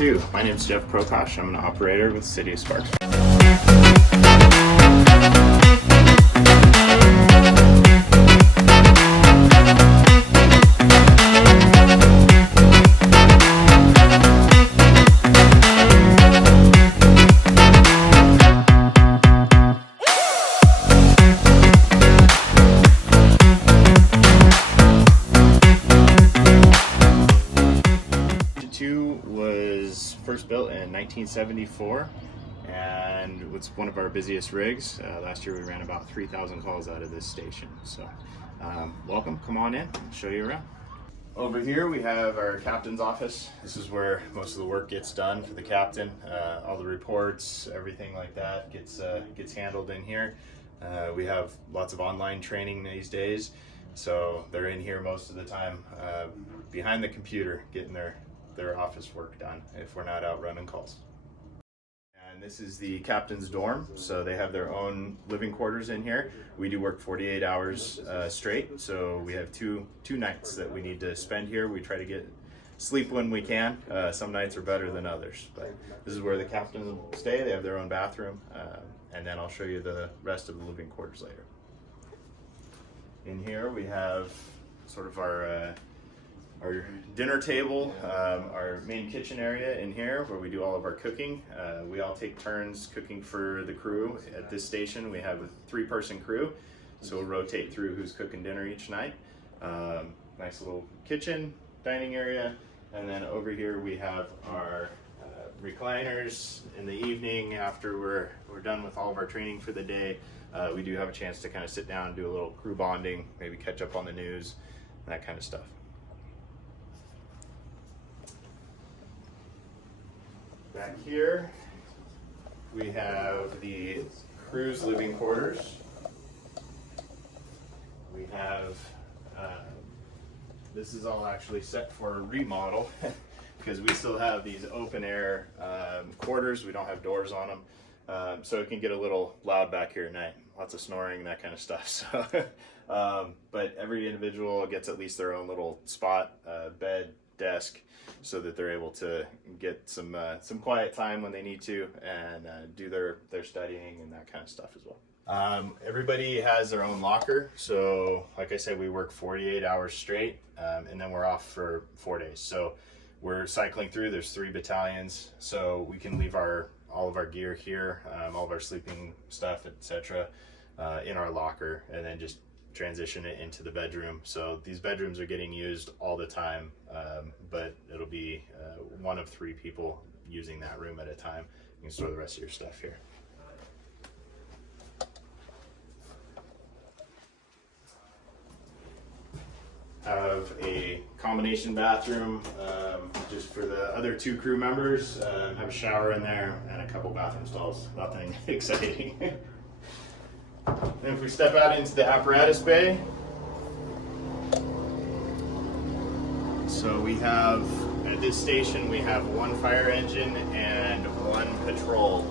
2. My name is Jeff Prokosch. I'm an operator with City of Sparks. Was first built in 1974 and it's one of our busiest rigs. Last year we ran about 3,000 calls out of this station. So welcome, come on in, I'll show you around. Over here we have our captain's office. This is where most of the work gets done for the captain. All the reports, everything like that gets handled in here. We have lots of online training these days, so they're in here most of the time behind the computer getting their office work done if we're not out running calls. And this is the captain's dorm, so they have their own living quarters in here. We do work 48 hours straight, so we have two nights that we need to spend here. We try to get sleep when we can. Some nights are better than others, but this is where the captains stay. They have their own bathroom, and then I'll show you the rest of the living quarters later. In here we have sort of our dinner table, our main kitchen area in here where we do all of our cooking. We all take turns cooking for the crew. At this station we have a 3-person crew, so we'll rotate through who's cooking dinner each night. Nice little kitchen, dining area, and then over here we have our recliners. In the evening after we're done with all of our training for the day, we do have a chance to kind of sit down and do a little crew bonding, maybe catch up on the news, that kind of stuff. Back here, we have the crew's living quarters. We have, this is all actually set for a remodel because we still have these open air quarters. We don't have doors on them, so it can get a little loud back here at night. Lots of snoring, that kind of stuff. So, but every individual gets at least their own little spot, bed, desk, so that they're able to get some quiet time when they need to and do their studying and that kind of stuff as well. Everybody has their own locker, so like I said, we work 48 hours straight, and then we're off for 4 days. So we're cycling through. There's 3 battalions, so we can leave all of our gear here, all of our sleeping stuff, etc., in our locker, and then just transition it into the bedroom. So these bedrooms are getting used all the time, but it'll be 1 of 3 people using that room at a time. You can store the rest of your stuff here. Have a combination bathroom just for the other 2 crew members. Have a shower in there and a couple bathroom stalls. Nothing exciting. And if we step out into the Apparatus Bay, so we have, at this station, we have 1 fire engine and 1 patrol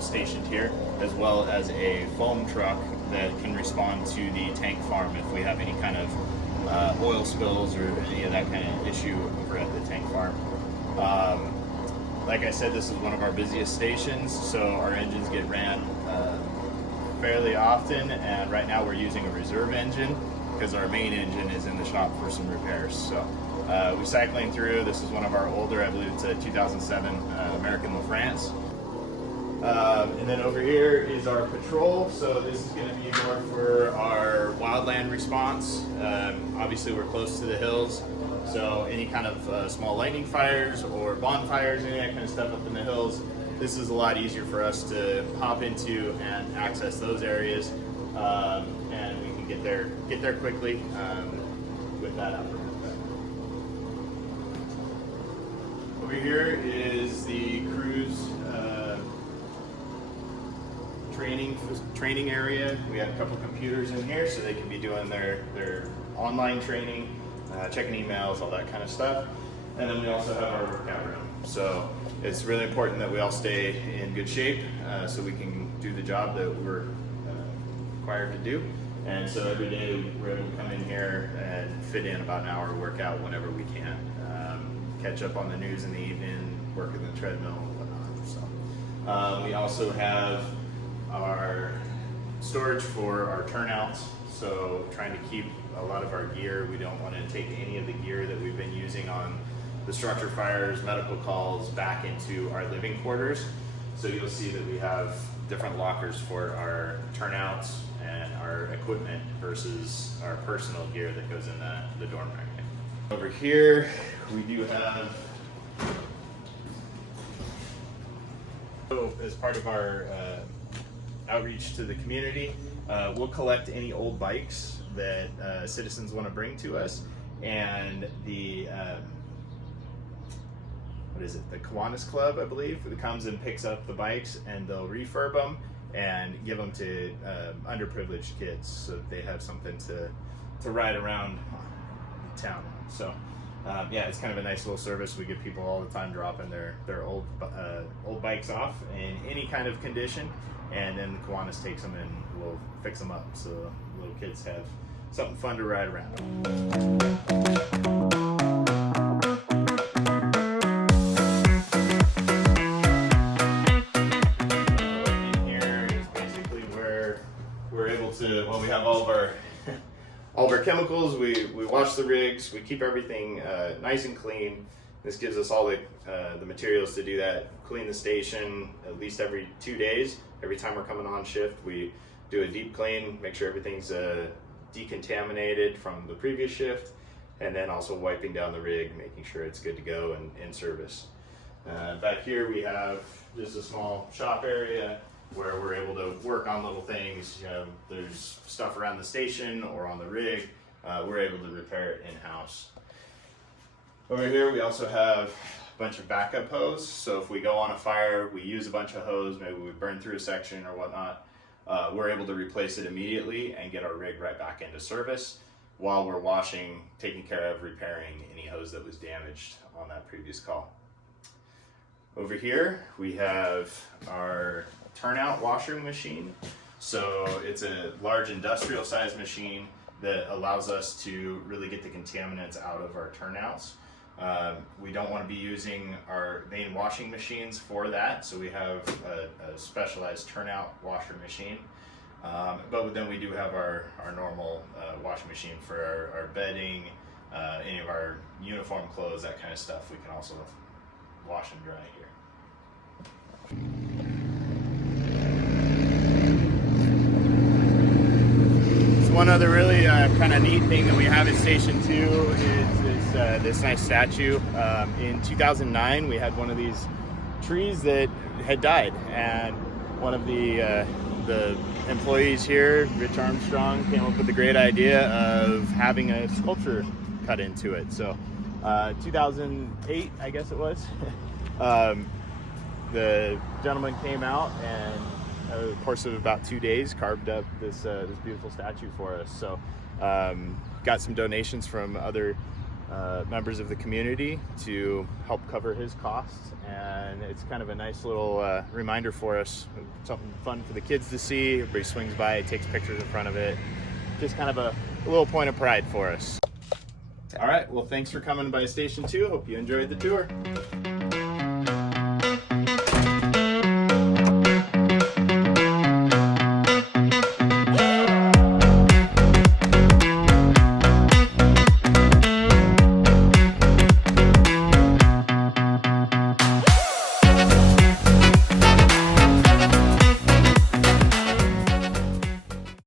stationed here, as well as a foam truck that can respond to the tank farm if we have any kind of oil spills or any of that kind of issue over at the tank farm. Like I said, this is one of our busiest stations, so our engines get ran fairly often, and right now we're using a reserve engine because our main engine is in the shop for some repairs. So we're cycling through. This is one of our older, I believe it's a 2007 American LaFrance. And then over here is our patrol. So this is going to be more for our wildland response. Obviously we're close to the hills, so any kind of small lightning fires or bonfires, any of that kind of stuff up in the hills, this is a lot easier for us to hop into and access those areas, and we can get there quickly with that apparatus. Over here is the crew's training area. We have a couple computers in here, so they can be doing their online training, checking emails, all that kind of stuff. And then we also have our workout room. So it's really important that we all stay in good shape so we can do the job that we're required to do. And so every day we're able to come in here and fit in about an hour workout whenever we can. Catch up on the news in the evening, working the treadmill and whatnot. So we also have our storage for our turnouts. So trying to keep a lot of our gear. We don't want to take any of the gear that we've been using on the structure fires, medical calls back into our living quarters. So you'll see that we have different lockers for our turnouts and our equipment versus our personal gear that goes in the dorm rack. Over here, we do have, so as part of our outreach to the community, we'll collect any old bikes that citizens want to bring to us, and the what is it? The Kiwanis Club, I believe, that comes and picks up the bikes, and they'll refurb them and give them to underprivileged kids so that they have something to ride around town. So yeah, it's kind of a nice little service. We get people all the time dropping their old bikes off in any kind of condition, and then Kiwanis takes them and we'll fix them up so little kids have something fun to ride around. In here is basically where we're able to, well, we have all of our chemicals. We wash the rigs, we keep everything nice and clean. This gives us all the materials to do that. Clean the station at least every 2 days. Every time we're coming on shift, we do a deep clean, make sure everything's decontaminated from the previous shift, and then also wiping down the rig, making sure it's good to go and in service. Back here we have just a small shop area where we're able to work on little things. You know, there's stuff around the station or on the rig, we're able to repair it in-house. Over here we also have a bunch of backup hose, so if we go on a fire, we use a bunch of hose, maybe we burn through a section or whatnot, we're able to replace it immediately and get our rig right back into service while we're washing, taking care of, repairing any hose that was damaged on that previous call. Over here we have our turnout washing machine. So it's a large industrial size machine that allows us to really get the contaminants out of our turnouts. We don't want to be using our main washing machines for that, so we have a specialized turnout washer machine. But then we do have our normal washing machine for our bedding, any of our uniform clothes, that kind of stuff. We can also wash and dry here. So one other really kind of neat thing that we have at Station 2 is this nice statue. In 2009, we had one of these trees that had died, and one of the employees here, Rich Armstrong, came up with the great idea of having a sculpture cut into it. So 2008, I guess it was, the gentleman came out and over the course of about 2 days carved up this beautiful statue for us. So got some donations from other members of the community to help cover his costs, and it's kind of a nice little reminder for us, something fun for the kids to see. Everybody swings by, takes pictures in front of it, just kind of a little point of pride for us. All right, well, thanks for coming by Station 2. Hope you enjoyed the tour.